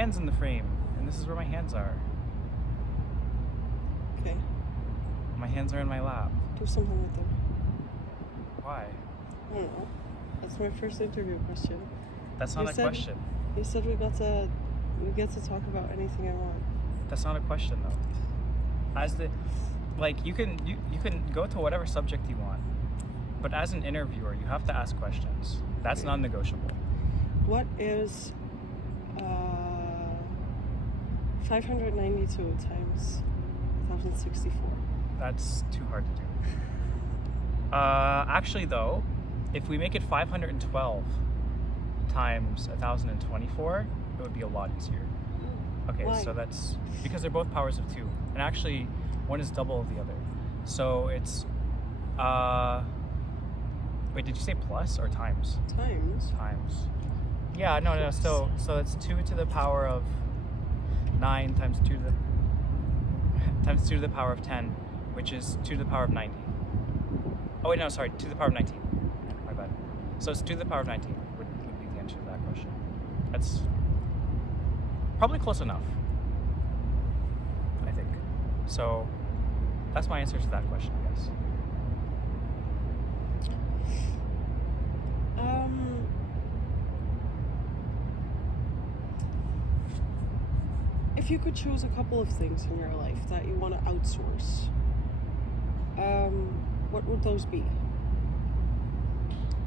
hand's in the frame, and this is where my hands are. Okay. My hands are in my lap. Do something with them. Why? I don't know. That's my first interview question. That's not You a said- question. You said we get to talk about anything I want. That's not a question though. As the, like, you can go to whatever subject you want, but as an interviewer, you have to ask questions. That's Okay. non-negotiable. What is 592 times 1064? That's too hard to do. Actually though, if we make it 512 times 1024, it would be a lot easier. Okay, Why? so that's because they're both powers of 2. And actually, one is double of the other. So it's, wait, did you say plus or times? Times? Times. Yeah, no, so it's 2 to the power of 9 times 2 to the, times 2 to the power of 10, which is 2 to the power of 90. Oh wait, no, sorry, 2 to the power of 19. My bad. So it's 2 to the power of 19 would be the answer to that question. That's probably close enough, I think. So that's my answer to that question, I guess. If you could choose a couple of things in your life that you want to outsource, what would those be?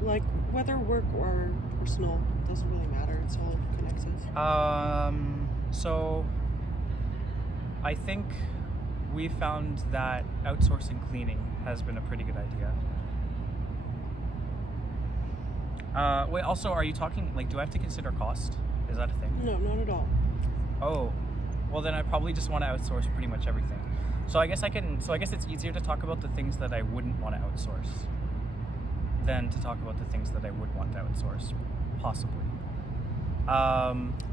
Like, whether work or personal, doesn't really matter, it's all connected. So I think we found that outsourcing cleaning has been a pretty good idea. Wait, also, are you talking, like, do I have to consider cost? Is that a thing? No, not at all. Oh, well then I probably just want to outsource pretty much everything. So I guess it's easier to talk about the things that I wouldn't want to outsource than to talk about the things that I would want to outsource, possibly.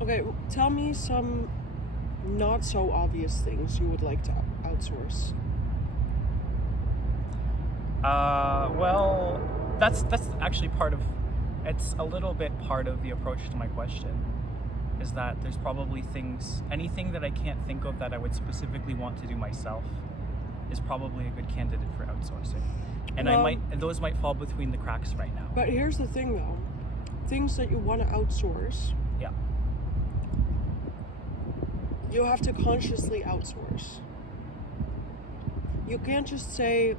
Okay, tell me some not so obvious things you would like to outsource. Well, that's actually it's a little bit part of the approach to my question, is that there's probably anything that I can't think of that I would specifically want to do myself is probably a good candidate for outsourcing. And Well- those might fall between the cracks right now. But here's the thing though, things that you want to outsource, Yeah. you have to consciously outsource. You can't just say,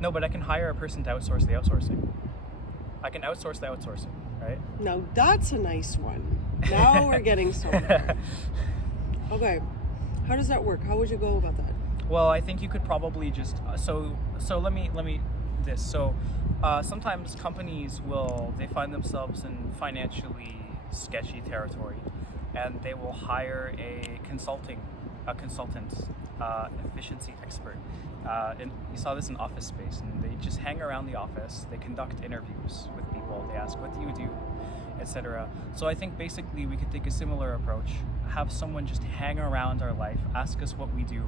No, but I can hire a person to outsource the outsourcing. I can outsource the outsourcing, right? now that's a nice one. Now we're getting somewhere. Okay, how does that work? How would you go about that? Well, I think you could probably just so let me this. So sometimes companies they find themselves in financially sketchy territory, and they will hire a consultant, efficiency expert. And you saw this in Office Space, and they just hang around the office. They conduct interviews with people. They ask, "What do you do?" etc. So I think basically we could take a similar approach, have someone just hang around our life, ask us what we do,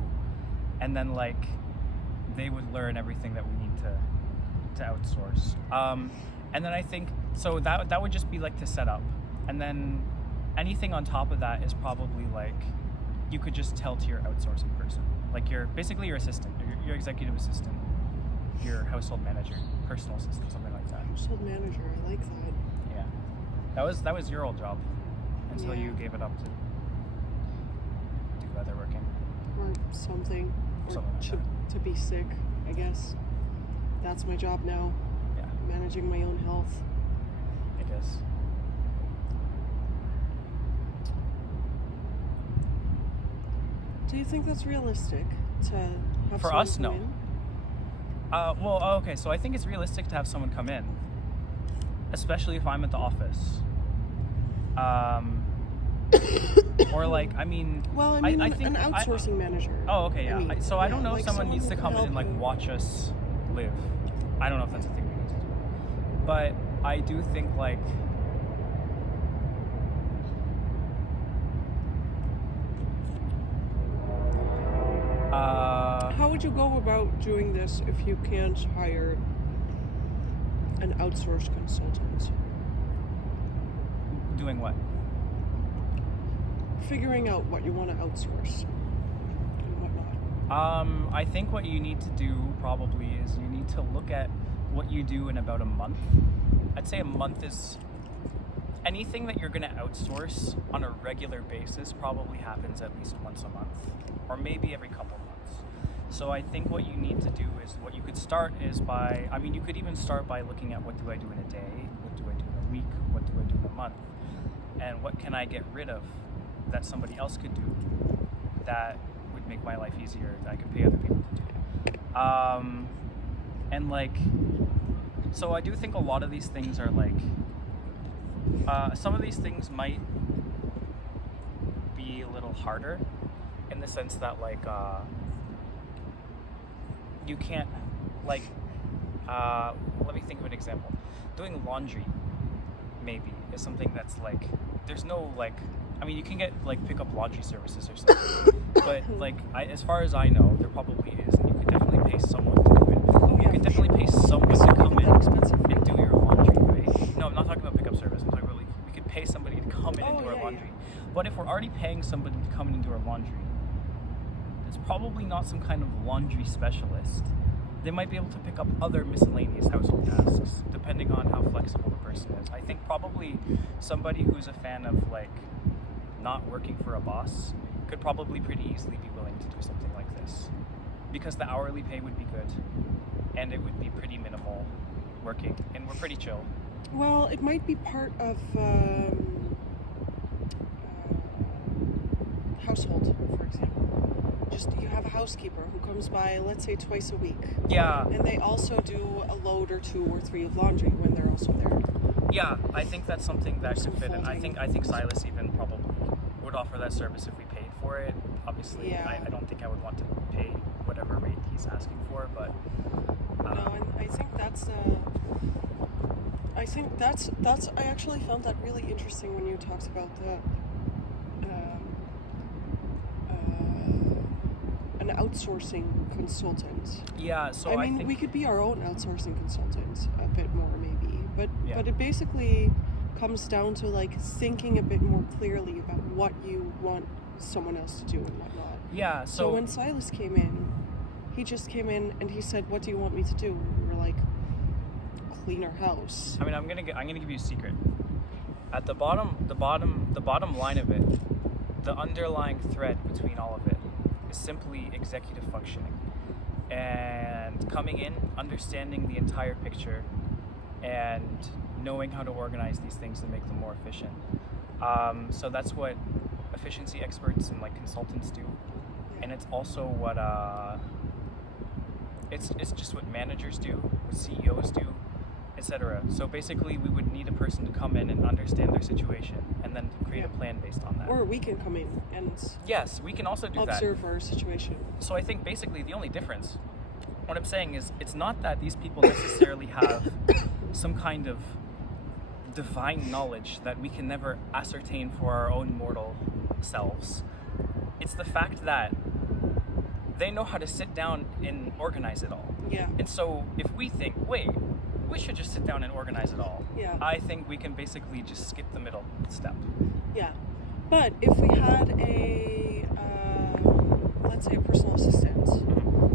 and then like they would learn everything that we need to outsource. And then I think so that would just be like to set up, and then anything on top of that is probably like you could just tell to your outsourcing person, like your assistant, your executive assistant, your household manager, personal assistant, something like that. Household manager, I like that. Yeah, that was your old job until you Yeah. gave it up to do leather working. Or something. Or Something like to be sick, I guess. That's my job now, Yeah, managing my own health. it is. Do you think that's realistic to have For someone us, come no. in? Okay, so I think it's realistic to have someone come in, especially if I'm at the office. Or like, I mean, Well, I mean, I think an outsourcing manager. Oh, okay, yeah. I don't know like if someone needs who to can come in help and like you. watch us live. I don't know if that's a thing we need to do, but I do think like How would you go about doing this if you can't hire an outsourced consultant? doing what? figuring out what you want to outsource and whatnot? I think what you need to do probably is you need to look at what you do in about a month. I'd say a month is anything that you're going to outsource on a regular basis probably happens at least once a month or maybe every couple months. So I think what you need to do is what you could start is by, I mean, you could even start by looking at what do I do in a day, what do I do in a week, what do I do in a month, and what can I get rid of that somebody else could do that would make my life easier, that I could pay other people to do. And like, so I do think a lot of these things are like, some of these things might be a little harder in the sense that like, you can't like, let me think of an example. Doing laundry maybe is something that's like, there's no like, I mean, you can get like pick up laundry services or something, but like as far as I know, there probably is, and you could definitely pay someone to do it. Oh, You yeah, could for sure. definitely pay someone It's to not come that in expensive. and do your laundry, right? No, I'm not talking about pickup service. I'm talking about like we could pay somebody to come in and Oh, do our yeah, laundry. But if we're already paying somebody to come in and do our laundry, it's probably not some kind of laundry specialist. They might be able to pick up other miscellaneous household tasks, depending on how flexible the person is. I think probably somebody who's a fan of like not working for a boss could probably pretty easily be willing to do something like this, because the hourly pay would be good, and it would be pretty minimal working, and we're pretty chill. Well, it might be part of household, for example. Just you have a housekeeper who comes by, let's say, twice a week, Yeah, and they also do a load or 2 or 3 of laundry when they're also there. yeah, I think that's something that Some could fit in. I folding. think Silas even probably would offer that service if we paid for it. Obviously, Yeah. I don't think I would want to pay whatever rate he's asking for, but No, and I think that's I actually found that really interesting when you talked about the an outsourcing consultant. yeah. So I mean, think we could be our own outsourcing consultant a bit more, maybe. Yeah. But it basically comes down to like thinking a bit more clearly about what you want someone else to do and whatnot. yeah. So when Silas came in, he just came in and he said, "What do you want me to do?" And we were like, "Clean our house." I mean, I'm gonna give you a secret. At the bottom line of it, the underlying thread between all of it is simply executive functioning, and coming in, understanding the entire picture, and knowing how to organize these things and make them more efficient. So that's what efficiency experts and like consultants do, and it's also what it's just what managers do, what CEOs do, etc. So basically, we would need a person to come in and understand their situation, and then create a plan based on that. Or we can come in and Yes, we can also do that. observe our situation. So I think basically the only difference, what I'm saying is, it's not that these people necessarily have some kind of divine knowledge that we can never ascertain for our own mortal selves. It's the fact that they know how to sit down and organize it all. Yeah. And so if we think, wait, we should just sit down and organize it all, Yeah. I think we can basically just skip the middle step. Yeah, but if we had a, let's say, a personal assistant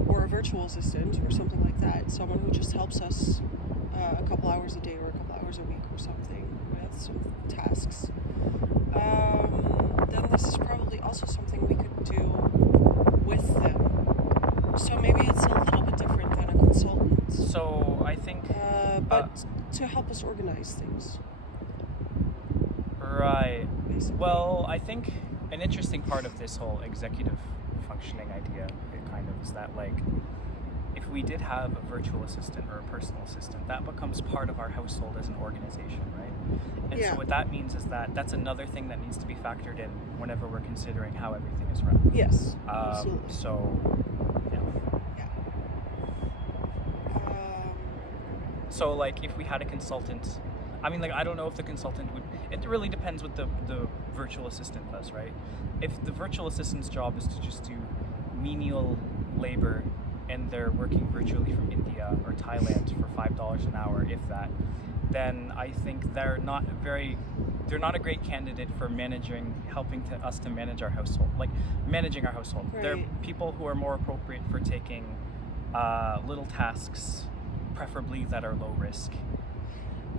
or a virtual assistant or something like that, someone who just helps us a couple hours a day or a couple hours a week or something with some tasks, then this is probably also something we could do with them. So maybe it's a little bit different than a consultant, So I think, but to help us organize things. right. Basically. Well, I think an interesting part of this whole executive functioning idea, it kind of is that, like, if we did have a virtual assistant or a personal assistant, that becomes part of our household as an organization, right? And Yeah. so what that means is that that's another thing that needs to be factored in whenever we're considering how everything is run. Yes, absolutely. So, yeah. Yeah. So, like, if we had a consultant, I mean, like, I don't know if the consultant would, it really depends what the virtual assistant does, right? If the virtual assistant's job is to just do menial labor and they're working virtually from India or Thailand for $5 an hour, if that, then I think they're not a great candidate for helping us to manage our household, like managing our household. They're Right. people who are more appropriate for taking little tasks, preferably that are low risk.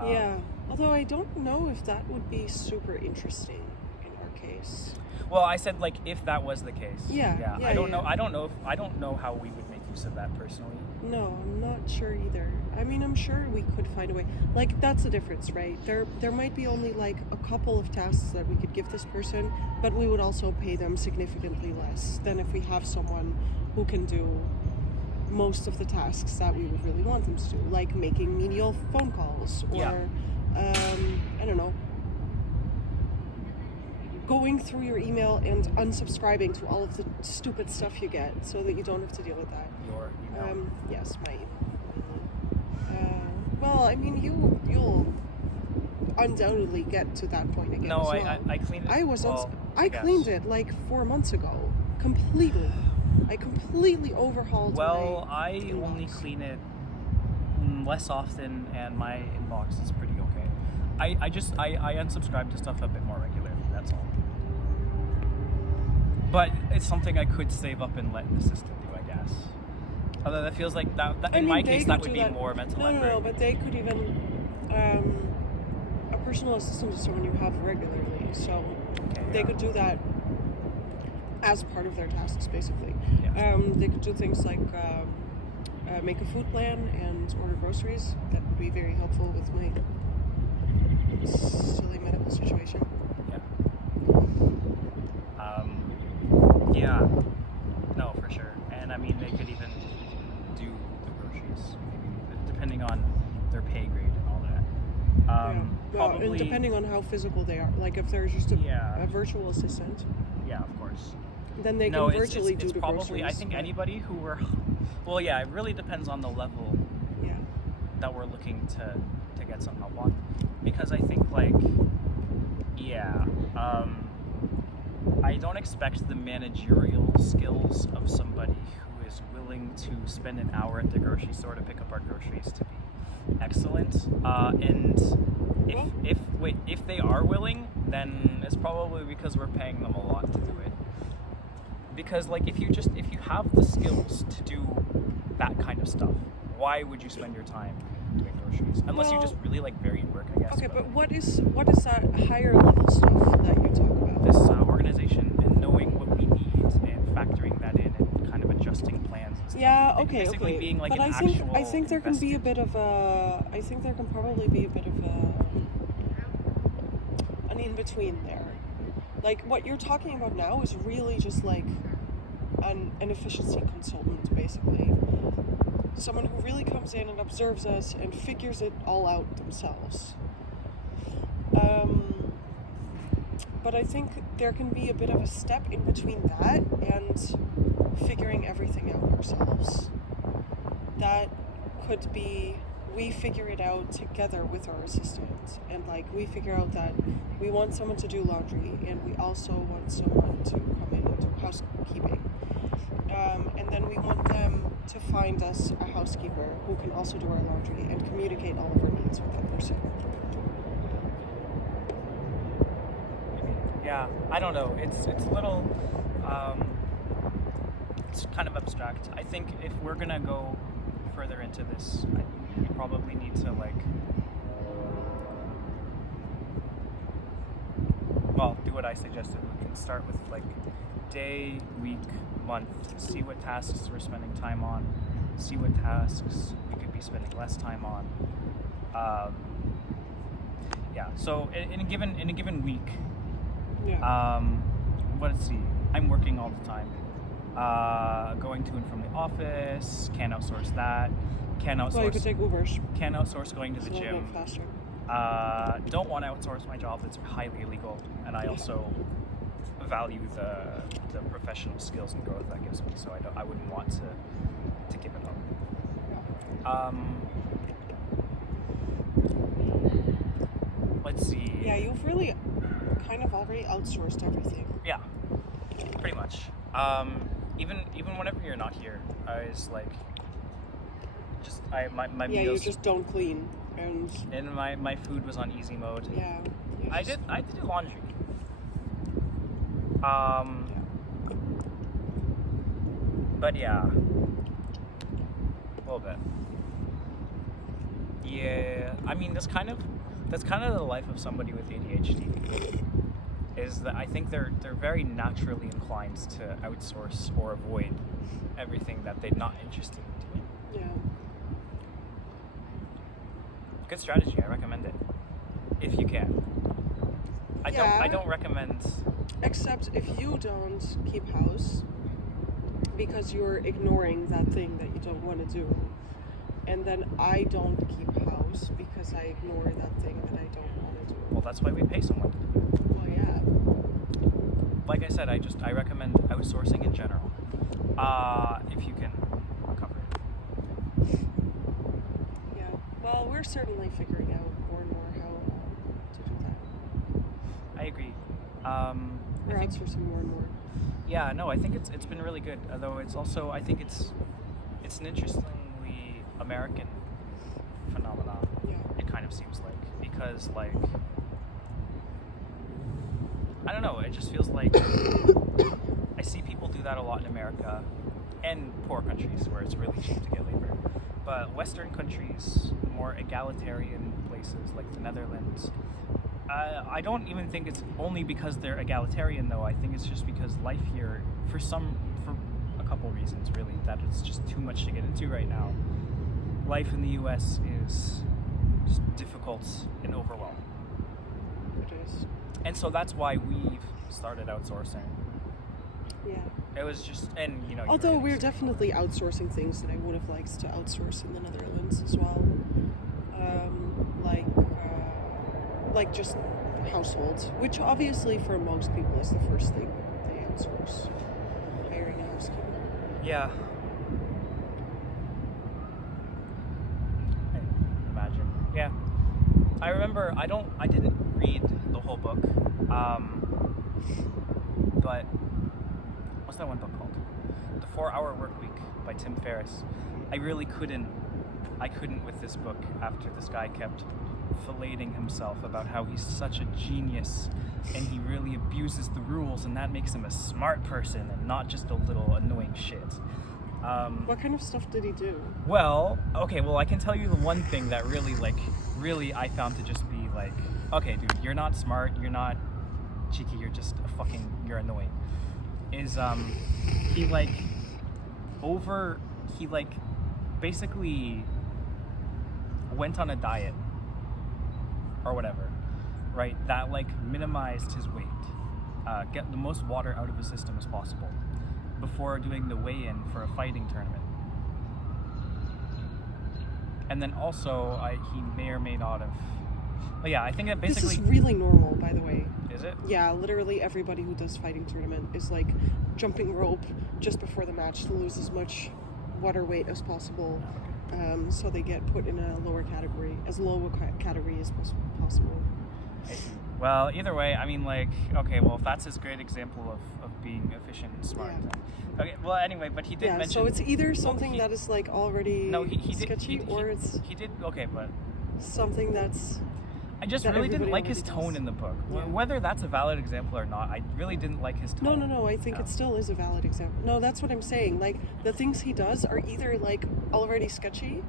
Yeah. Although I don't know if that would be super interesting in our case. Well, I said like if that was the case. Yeah, I don't know. yeah. I don't know how we would make use of that personally. No, I'm not sure either. I mean, I'm sure we could find a way. Like, that's the difference, right? There might be only like a couple of tasks that we could give this person, but we would also pay them significantly less than if we have someone who can do most of the tasks that we would really want them to do, like making menial phone calls or, Yeah. I don't know, going through your email and unsubscribing to all of the stupid stuff you get so that you don't have to deal with that. Your email. Yes, my email. Well, I mean, you'll undoubtedly get to that point again. No, as well. I cleaned it. I wasn't. Well, I guess. cleaned it like 4 months ago, completely. I completely overhauled. Well, my I only inbox. clean it less often, and my inbox is pretty okay. I unsubscribe to stuff a bit more regularly. That's all. But it's something I could save up and let an assistant do, I guess. Although that feels like that I in mean, my they case, could that would do be that. more mental No, effort. but they could even. A personal assistant is someone you have regularly, so Okay, they yeah. could do that as part of their tasks, basically. Yeah. They could do things like make a food plan and order groceries. That would be very helpful with my silly medical situation. Yeah. No, for sure. And I mean, they could even do the groceries, maybe, depending on their pay grade and all that. Yeah. Well, Probably. and depending on how physical they are. Like if they're just a Yeah. virtual assistant, Yeah, of course. then they No, can virtually it's do the probably. I groceries. think but- anybody who were. Well, yeah, it really depends on the level Yeah. that we're looking to get some help on, because I think like, yeah, I don't expect the managerial skills of somebody who is willing to spend an hour at the grocery store to pick up our groceries to be excellent. And if they are willing, then it's probably because we're paying them a lot to do it. Because like if you have the skills to do that kind of stuff, why would you spend your time doing groceries? Unless you Well, just really like varied work, I guess. Okay, but what is that higher level stuff that you talk about? This organization and knowing what we need and factoring that in and kind of adjusting plans and stuff. Yeah, And okay, basically okay. being like but an I think there can be a invested- bit of a. I think there can probably be a bit of an in between there. Like what you're talking about now is really just like an efficiency consultant, basically. Someone who really comes in and observes us and figures it all out themselves. But I think there can be a bit of a step in between that and figuring everything out ourselves. That could be we figure it out together with our assistant, and like we figure out that we want someone to do laundry and we also want someone to come in and do housekeeping. And then we want them to find us a housekeeper who can also do our laundry and communicate all of our needs with that person. Yeah, I don't know. It's a little, it's kind of abstract. I think if we're gonna go further into this, we probably need to do what I suggested. We can start with like day, week, month, see what tasks we're spending time on, see what tasks we could be spending less time on. Yeah. So in a given week. Yeah. Let's see. I'm working all the time. Going to and from the office. Can't outsource that. Can't Well, you could outsource. take Ubers. Can't outsource going to It's the a little gym. bit faster. Don't want to outsource my job. It's highly illegal, and I also value the professional skills and growth that gives me. So I wouldn't want to give it up. Let's see. Yeah, you've really kind of already outsourced everything. Yeah, pretty much. Even whenever you're not here, I was like, my Yeah, you meals. just don't clean. And my food was on easy mode. yeah. I did do laundry. But yeah, a little bit. Yeah, I mean that's kind of the life of somebody with ADHD. Is that I think they're very naturally inclined to outsource or avoid everything that they're not interested in doing. Yeah. Good strategy. I recommend it if you can. I don't recommend. Except if you don't keep house because you're ignoring that thing that you don't want to do. And then I don't keep house because I ignore that thing that I don't want to do. Well, that's why we pay someone to do it. Well, yeah. Like I said, I recommend outsourcing in general. If you can cover it. Yeah. Well, we're certainly figuring out more and more how to do that. I agree. We're outsourcing more and more. Yeah, no, I think it's been really good. Although it's also I think it's an interestingly American phenomenon. Yeah. It kind of seems like because like I don't know. It just feels like I see people do that a lot in America and poor countries where it's really cheap to get labor. But Western countries, more egalitarian places like the Netherlands. I don't even think it's only because they're egalitarian though. I think it's just because life here, for a couple reasons really, that it's just too much to get into right now. Life in the U.S. is just difficult and overwhelming. It is. And so that's why we've started outsourcing. Yeah. It was just, and you know. you were Although getting we're sick. definitely outsourcing things that I would have liked to outsource in the Netherlands as well. Like just households, which obviously for most people is the first thing they outsource. Hiring a housekeeper. Yeah. I imagine. Yeah. I remember. I didn't read the whole book. But what's that one book called? The 4-Hour Workweek by Tim Ferriss. I couldn't with this book after this guy kept filleting himself about how he's such a genius and he really abuses the rules and that makes him a smart person and not just a little annoying shit. What kind of stuff did he do? Well, I can tell you the one thing that really I found to just be like, okay, dude, you're not smart, you're not cheeky, you're annoying. Is he basically went on a diet or whatever, right? That minimized his weight, get the most water out of his system as possible before doing the weigh-in for a fighting tournament. And then also, he may or may not have. But yeah, I think that basically. This is really normal, by the way. Is it? Yeah, literally everybody who does fighting tournament is jumping rope just before the match to lose as much water weight as possible. So they get put in a lower category, as low a category as possible. Well, either way, I mean, if that's his great example of being efficient and smart. Yeah. Then, okay, well, anyway, but he did mention. So it's either something that is already sketchy, or it's he did okay, but something that's. I just that really didn't everybody like his already tone does. in the book. Yeah. Whether that's a valid example or not, I really didn't like his tone. No. I think it still is a valid example. No, that's what I'm saying. The things he does are either already sketchy,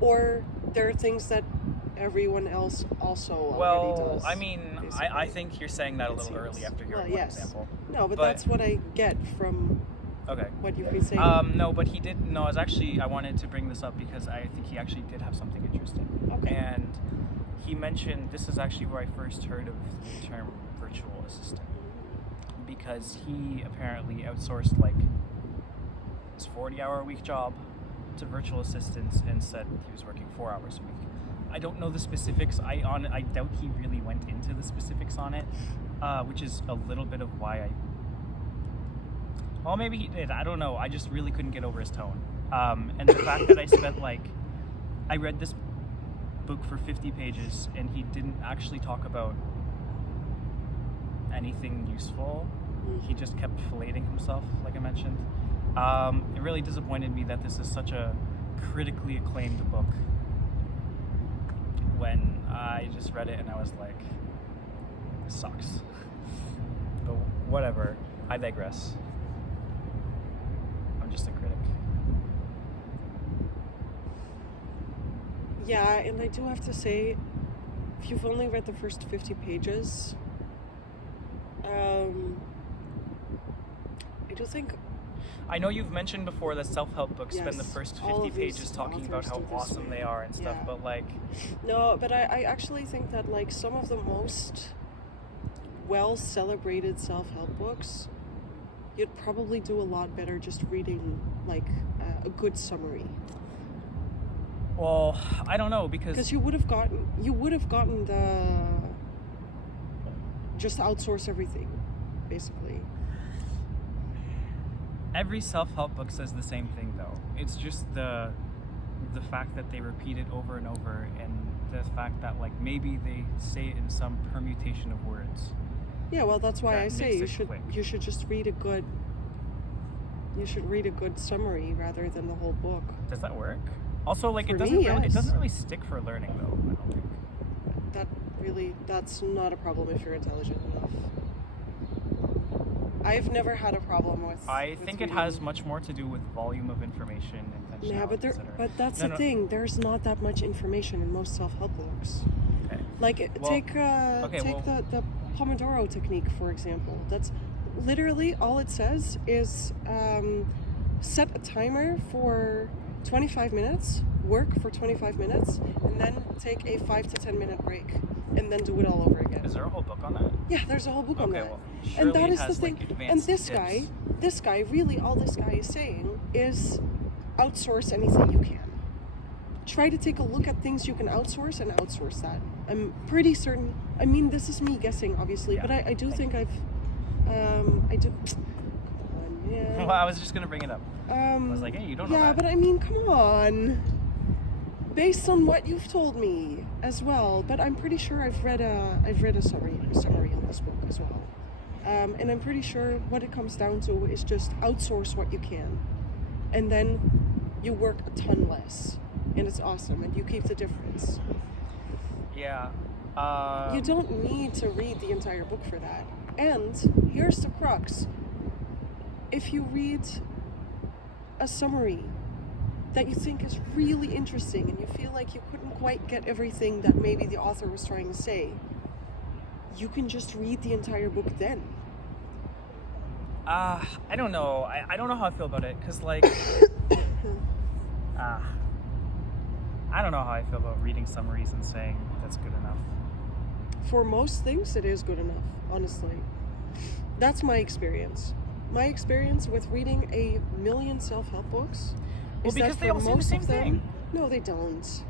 or there are things that everyone else also already does. I mean, I think you're saying that a little early after hearing one example. No, but that's what I get from okay. what you've been saying. No, but he did. No, I wanted to bring this up because I think he actually did have something interesting. Okay. And he mentioned, this is actually where I first heard of the term virtual assistant, because he apparently outsourced his 40-hour-a-week job to virtual assistants and said he was working 4 hours a week. I don't know the specifics. I doubt he really went into the specifics on it, which is a little bit of why well, maybe he did. I don't know. I just really couldn't get over his tone. And the fact that I spent I read this book for 50 pages and he didn't actually talk about anything useful. He just kept filleting himself, like I mentioned. It really disappointed me that this is such a critically acclaimed book. when I just read it and I was like, this sucks. But whatever, I digress. I'm just a critic. Yeah, and I do have to say, if you've only read the first 50 pages, I do think... I know you've mentioned before that self-help books spend the Yes, first all 50 of these pages talking about authors how do this awesome way. they are and stuff, Yeah. but like, No, but I actually think that like some of the most well-celebrated self-help books, you'd probably do a lot better just reading like a good summary. well, I don't know, because Because you would have gotten the just outsource everything, basically. every self-help book says the same thing though. It's just the fact that they repeat it over and over, and the fact that like maybe they say it in some permutation of words. Yeah, well, that's why That I say makes you it should quick. just read a good. You should read a good summary rather than the whole book. Does that work? Also, like, For it doesn't me, really, it yes. doesn't really stick for learning though, I don't think. That's not a problem if you're intelligent enough. I've never had a problem with. I with think it reading. has much more to do with volume of information, intentionality, Yeah, etc. but that's No, the no. thing. There's not that much information in most self-help books. Okay. Like Well, take the Pomodoro technique, for example. That's literally all it says is set a timer for 25 minutes, work for 25 minutes, and then take a 5 to 10 minute break, and then do it all over again. Is there a whole book on that? Yeah, there's a whole book on Okay, that. well, And surely that it is the has, thing. like, And advanced this tips. guy, really, all this guy is saying is outsource anything you can. Try to take a look at things you can outsource and outsource that. I'm pretty certain. I mean, this is me guessing, obviously, Yeah, but I do thank think I've. I do. Come on, man. Well, I was just gonna bring it up. I was like, hey, you don't know Yeah, that. but I mean, come on. Based on what you've told me as well, but I'm pretty sure I've read a summary on this book as well, and I'm pretty sure what it comes down to is just outsource what you can, and then you work a ton less, and it's awesome, and you keep the difference. Yeah. You don't need to read the entire book for that. And here's the crux. If you read a summary that you think is really interesting and you feel like you couldn't quite get everything that maybe the author was trying to say, you can just read the entire book then. I don't know. I don't know how I feel about it, because like, I don't know how I feel about reading summaries and saying that's good enough. For most things, it is good enough, honestly. That's my experience. My experience with reading a million self-help books Well, is because that they for all say the most same of them, thing. no, they don't.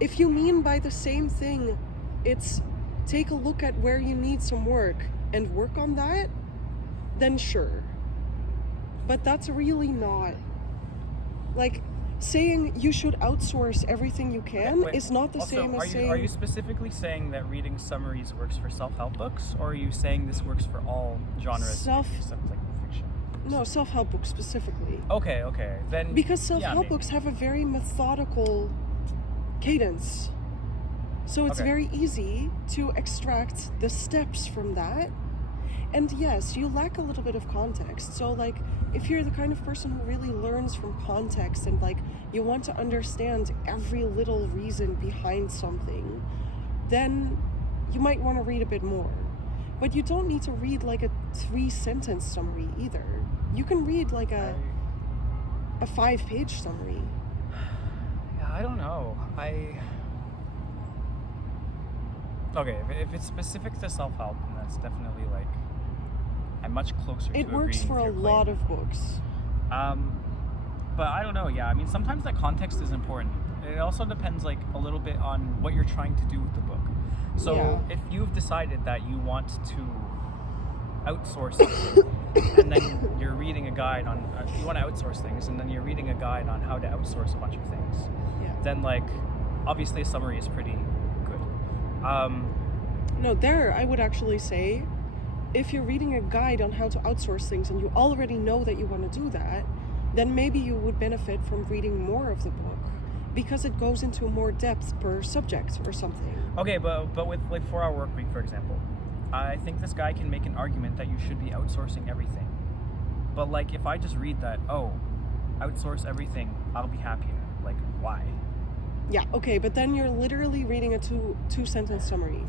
If you mean by the same thing, it's take a look at where you need some work and work on that, then sure. But that's really not. Like, saying you should outsource everything you can Wait, is not the also, same as saying... are you specifically saying that reading summaries works for self-help books, or are you saying this works for all genres, except like fiction? No, self-help books specifically. Okay, then. Because yeah, self-help maybe. books have a very methodical cadence. So it's Okay. very easy to extract the steps from that. And yes, you lack a little bit of context. So like, if you're the kind of person who really learns from context and like, you want to understand every little reason behind something, then you might want to read a bit more. But you don't need to read like a 3-sentence summary either. You can read like a 5-page summary. Yeah, I don't know. Okay, if it's specific to self-help, then that's definitely like, I'm much closer to It works agreeing for with a your claim. lot of books. But I don't know, yeah. I mean, sometimes that context is important. It also depends like a little bit on what you're trying to do with the book. So Yeah. if you've decided that you want to outsource something, and then you're reading a guide on, you want to outsource things, and then you're reading a guide on how to outsource a bunch of things, Yeah. then like, obviously a summary is pretty good. No, there I would actually say, if you're reading a guide on how to outsource things and you already know that you want to do that, then maybe you would benefit from reading more of the book because it goes into more depth per subject or something. Okay, but with like 4 Hour Work Week, for example, I think this guy can make an argument that you should be outsourcing everything. But like if I just read that, oh, outsource everything, I'll be happier. Like why? Yeah, okay, but then you're literally reading a two sentence summary.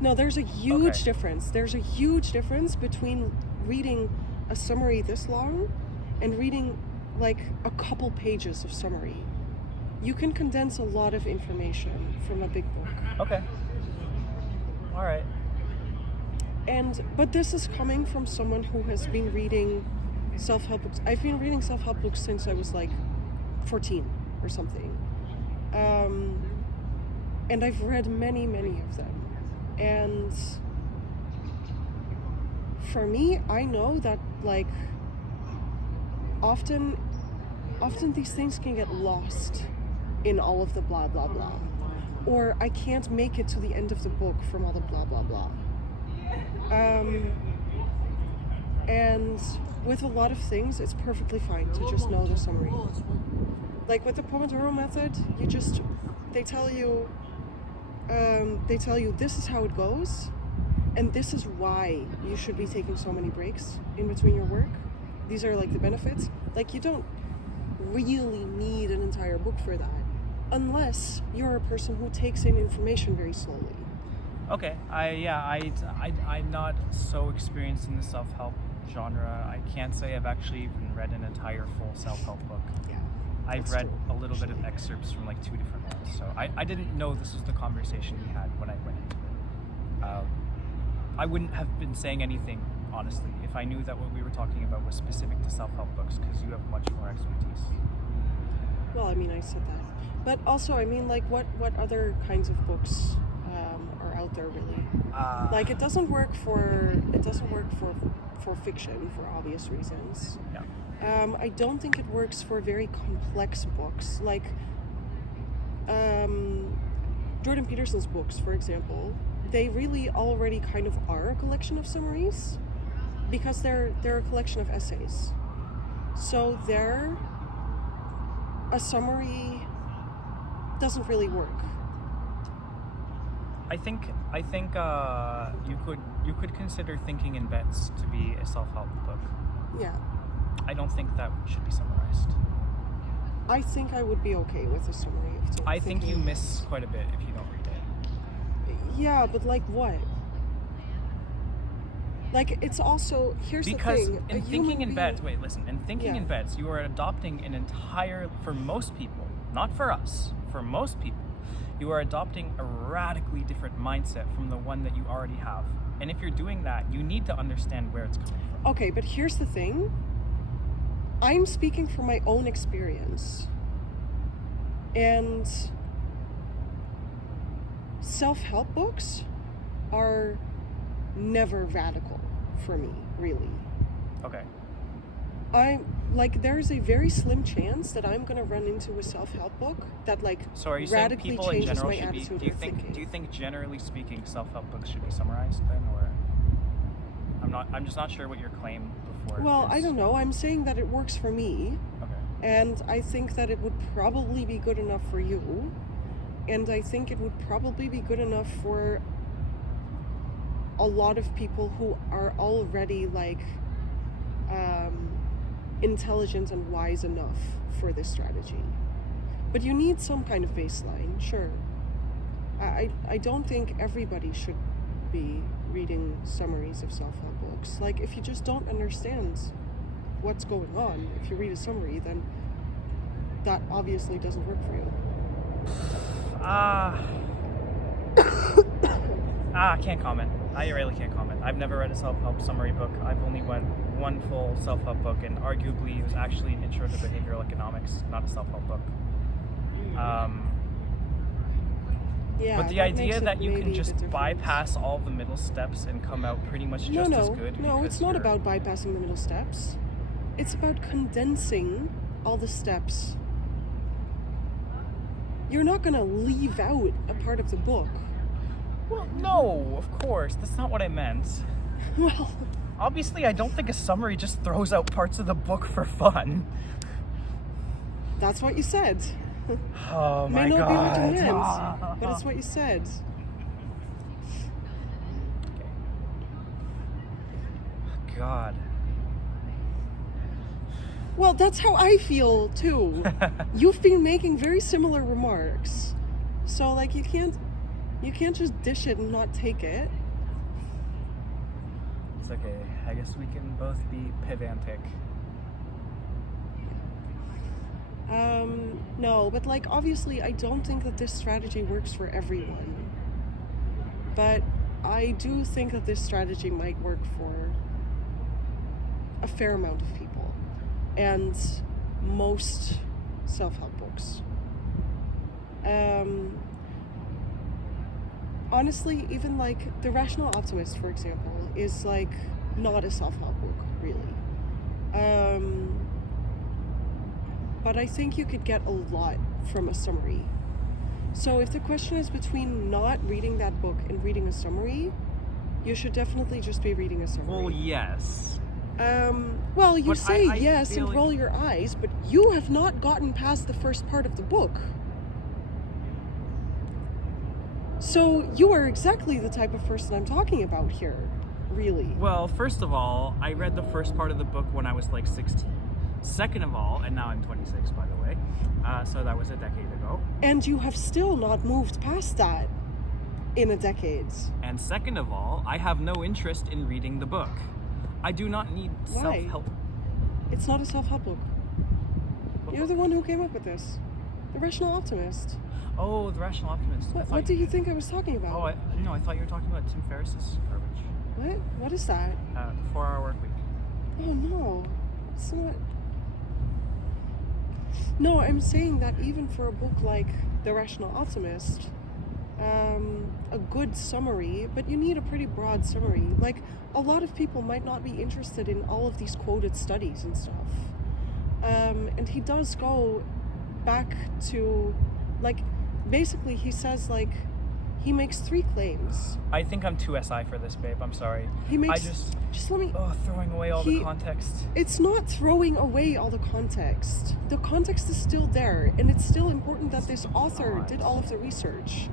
No, there's a huge Okay. difference. There's a huge difference between reading a summary this long and reading like a couple pages of summary. You can condense a lot of information from a big book. Okay. All right. But this is coming from someone who has been reading self-help books. I've been reading self-help books since I was like 14 or something. And I've read many, many of them. And for me, I know that like often these things can get lost in all of the blah blah blah. Or I can't make it to the end of the book from all the blah blah blah. And with a lot of things, it's perfectly fine to just know the summary. Like with the Pomodoro method, they tell you this is how it goes, and this is why you should be taking so many breaks in between your work. These are like the benefits. Like you don't really need an entire book for that, unless you're a person who takes in information very slowly. Okay. I'm not so experienced in the self-help genre. I can't say I've actually even read an entire full self-help book. Yeah. I've That's read true, a little bit of actually. excerpts from like 2 different ones, so I didn't know this was the conversation we had when I went into it. I wouldn't have been saying anything, honestly, if I knew that what we were talking about was specific to self-help books, because you have much more expertise. Well, I mean, I said that, but also, I mean, like, what other kinds of books are out there, really? Like, it doesn't work for fiction for obvious reasons. Yeah. I don't think it works for very complex books, like Jordan Peterson's books, for example. They really already kind of are a collection of summaries because they're a collection of essays. So there, a summary doesn't really work. I think you could consider Thinking in Bets to be a self-help book. Yeah. I don't think that should be summarized. I think I would be okay with a summary of I think you Thinking in miss Bets. quite a bit if you don't read it. Yeah, but like what? Like, it's also, here's Because the thing. in Thinking in Bets, wait, listen, in Thinking Yeah. in Bets, you are adopting an entire, for most people, not for us, for most people, you are adopting a radically different mindset from the one that you already have. And if you're doing that, you need to understand where it's coming from. Okay, but here's the thing. I'm speaking from my own experience. And self-help books are never radical for me, really. Okay. There's a very slim chance that I'm gonna run into a self-help book that like So are you saying radically people in changes general my should be, attitude do you or thinking. think generally speaking self-help books should be summarized then, or I'm just not sure what your claim before Well, I is. don't know. I'm saying that it works for me, Okay. and I think that it would probably be good enough for you, and I think it would probably be good enough for a lot of people who are already like intelligent and wise enough for this strategy. But you need some kind of baseline, sure. I don't think everybody should be reading summaries of self-help books. Like, if you just don't understand what's going on, if you read a summary, then that obviously doesn't work for you. I can't comment. I really can't comment. I've never read a self-help summary book. I've only read one full self-help book, and arguably it was actually an intro to behavioral economics, not a self-help book. Yeah, But the that makes idea it that you maybe can a just bit different. bypass all the middle steps and come out pretty much just as good. No, because it's not you're- about bypassing the middle steps. It's about condensing all the steps. You're not gonna leave out a part of the book. Well, no, of course. That's not what I meant. Well, Obviously, I don't think a summary just throws out parts of the book for fun. that's what you said. Oh my May not be what you god. meant, but it's what you said. God. Well, that's how I feel too. You've been making very similar remarks, so like you can't just dish it and not take it. It's okay. I guess we can both be pedantic. No, but like obviously I don't think that this strategy works for everyone. But I do think that this strategy might work for a fair amount of people and most self-help books. Honestly, even like The Rational Optimist, for example, is like not a self-help book, really. But I think you could get a lot from a summary. So if the question is between not reading that book and reading a summary, you should definitely just be reading a summary. Well, yes. Well, you But say I yes feel and like- roll your eyes, but you have not gotten past the first part of the book. So you are exactly the type of person I'm talking about here, really. Well, first of all, I read the first part of the book when I was like 16. Second of all, and now I'm 26, by the way, so that was a decade ago. And you have still not moved past that in a decade. And second of all, I have no interest in reading the book. I do not need Why? self-help. It's not a self-help book. What You're the book? one who came up with this. The Rational Optimist. Oh, The Rational Optimist. I What thought do you think I was talking about? Oh, I thought you were talking about Tim Ferriss's garbage. What? What is that? 4-Hour Work Week. Oh no, it's not. No, I'm saying that even for a book like The Rational Optimist, a good summary, but you need a pretty broad summary. Like, a lot of people might not be interested in all of these quoted studies and stuff. And he does go back to, like, basically he says, like, he makes 3 claims. I think I'm too SI for this, babe. I'm sorry. He makes. I just let me. throwing away all the context. It's not throwing away all the context. The context is still there, and it's still important that this author did all of the research.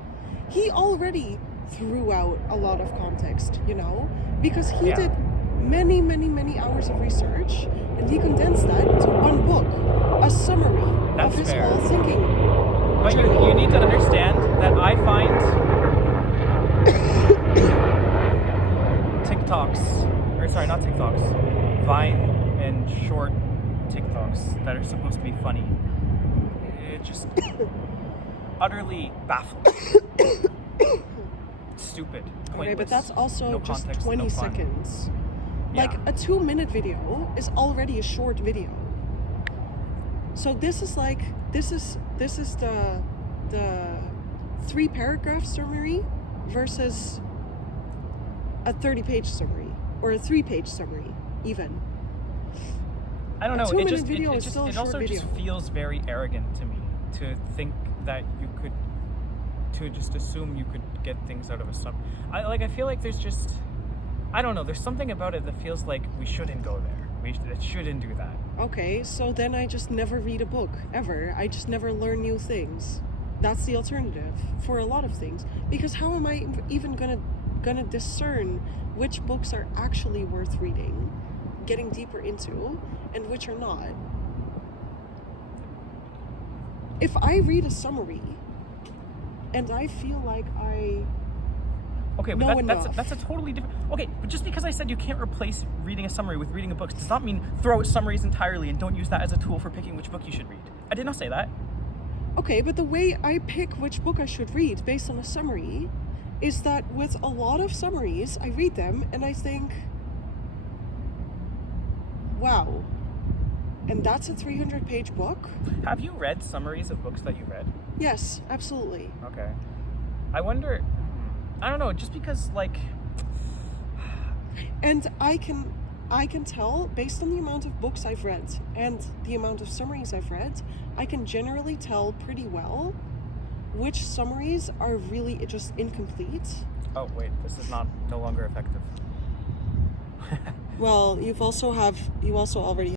He already threw out a lot of context, you know, because he did many, many, many hours of research, and he condensed that into one book, a summary That's of his fair. whole thinking. But you need to understand that I find TikToks, or sorry, not TikToks, Vine and short TikToks that are supposed to be funny. It just utterly baffling. Stupid. Pointless. Okay, but that's also no just context, 20 no fun. seconds. Yeah. Like, a 2-minute video is already a short video. So this is like, this is the 3-paragraph summary versus a 30-page summary, or a 3-page summary, even. I don't know. A It 2-minute just video it is just still a it short also just video. feels very arrogant to me to think that you could to just assume you could get things out of a sub. I feel like there's just I don't know. There's something about it that feels like we shouldn't go there. It shouldn't do that. Okay, so then I just never read a book, ever. I just never learn new things. That's the alternative for a lot of things. Because how am I even gonna discern which books are actually worth reading, getting deeper into, and which are not? If I read a summary and I feel like I Okay, know but enough. that's a totally different. Okay, but just because I said you can't replace reading a summary with reading a book does not mean throw out summaries entirely and don't use that as a tool for picking which book you should read. I did not say that. Okay, but the way I pick which book I should read based on a summary is that with a lot of summaries, I read them and I think, wow, and that's a 300-page book? Have you read summaries of books that you read? Yes, absolutely. Okay. I wonder. I don't know. Just because, like, And I can tell, based on the amount of books I've read and the amount of summaries I've read, I can generally tell pretty well which summaries are really just incomplete. oh wait, this is no longer effective. Well, you also already